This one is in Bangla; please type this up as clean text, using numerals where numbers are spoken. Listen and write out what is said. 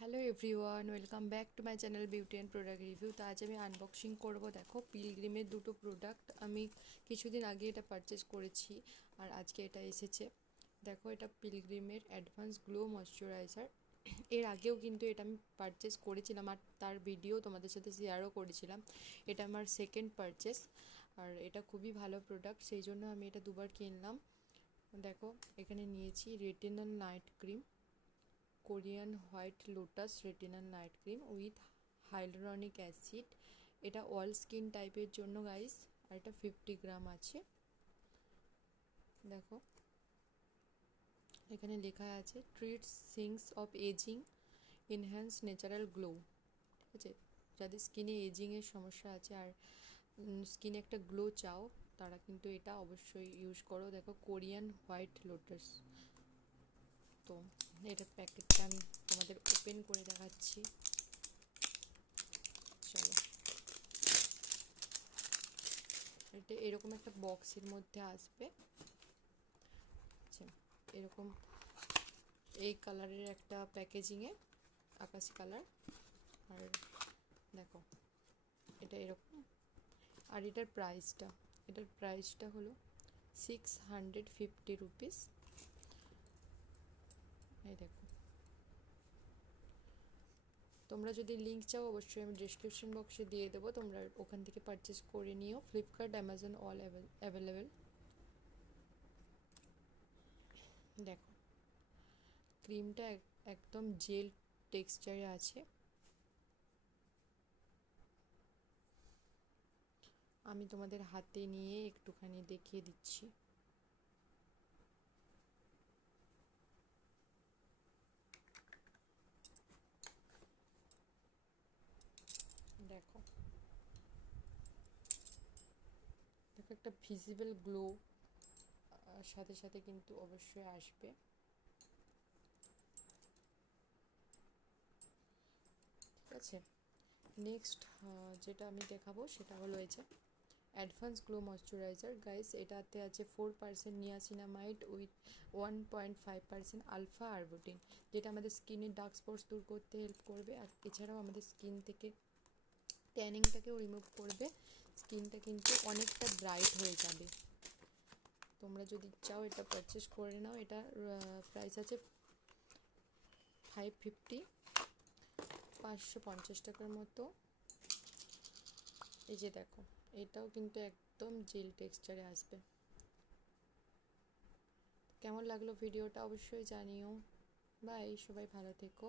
Hello everyone, welcome back to my channel beauty and product review. তো আজ আমি আনবক্সিং করব। দেখো, পিলগ্রিমের দুটো প্রোডাক্ট আমি কিছুদিন আগে এটা পারচেস করেছি আর আজকে এটা এসেছে। দেখো, এটা পিলগ্রিমের অ্যাডভান্স গ্লো ময়শ্চারাইজার। এর আগেও কিন্তু এটা আমি পারচেস করেছিলাম আর তার ভিডিও তোমাদের সাথে শেয়ারও করেছিলাম। এটা আমার সেকেন্ড পারচেস আর এটা খুবই ভালো প্রোডাক্ট, সেই জন্য আমি এটা দুবার কিনলাম। দেখো, এখানে নিয়েছি retinal night cream, Korean white lotus retinal night cream with hyaluronic acid. এটা অল স্কিন টাইপের জন্য গাইস, আর এটা 50 গ্রাম আছে। দেখো, এখানে লেখা আছে treats signs of aging, enhance natural glow. ঠিক আছে, যাদের স্কিনে এজিংয়ের সমস্যা আছে আর স্কিনে একটা গ্লো চাও, তারা কিন্তু এটা অবশ্যই ইউজ করো। দেখো, কোরিয়ান হোয়াইট লোটাস। তো এটার প্যাকেটটা আমি তোমাদের ওপেন করে দেখাচ্ছি। চলো, এটা এরকম একটা বক্সের মধ্যে আসবে। আচ্ছা, এরকম এই কালারের একটা প্যাকেজিংয়ে, আকাশি কালার। আর দেখো, এটা এরকম। আর এটার প্রাইসটা হলো 650 রুপিস। এই দেখো, তোমরা যদি লিঙ্ক চাও অবশ্যই আমি ডিসক্রিপশন বক্সে দিয়ে দেবো, তোমরা ওখান থেকে পারচেস করে নিও। Flipkart, Amazon all available. দেখো, ক্রিমটা একদম জেল টেক্সচারে আছে। আমি তোমাদের হাতে নিয়ে একটুখানি দেখিয়ে দিচ্ছি। দেখো, দেখো একটা ভিজিবল গ্লো সাথে সাথে কিন্তু অবশ্যই আসবে। ঠিক আছে, নেক্সট যেটা আমি দেখাবো সেটা হলো এই যে অ্যাডভান্স গ্লো ময়শ্চারাইজার। গাইস, এটাতে আছে 4% নিয়াসিনামাইড উইথ 1.5% আলফা আরবুটিন, যেটা আমাদের স্কিনের ডার্ক স্পটস দূর করতে হেল্প করবে। আর এছাড়াও আমাদের স্কিন থেকে ট্যানিংটাকেও রিমুভ করবে। স্কিনটা কিন্তু অনেকটা ব্রাইট হয়ে যাবে। তোমরা যদি চাও এটা পারচেস করে নাও। এটার প্রাইস আছে 550, 550 টাকার মতো। এই যে দেখো, এটাও কিন্তু একদম জেল টেক্সচারে আসবে। কেমন লাগলো ভিডিওটা অবশ্যই জানিও। বাই, সবাই ভালো থেকো।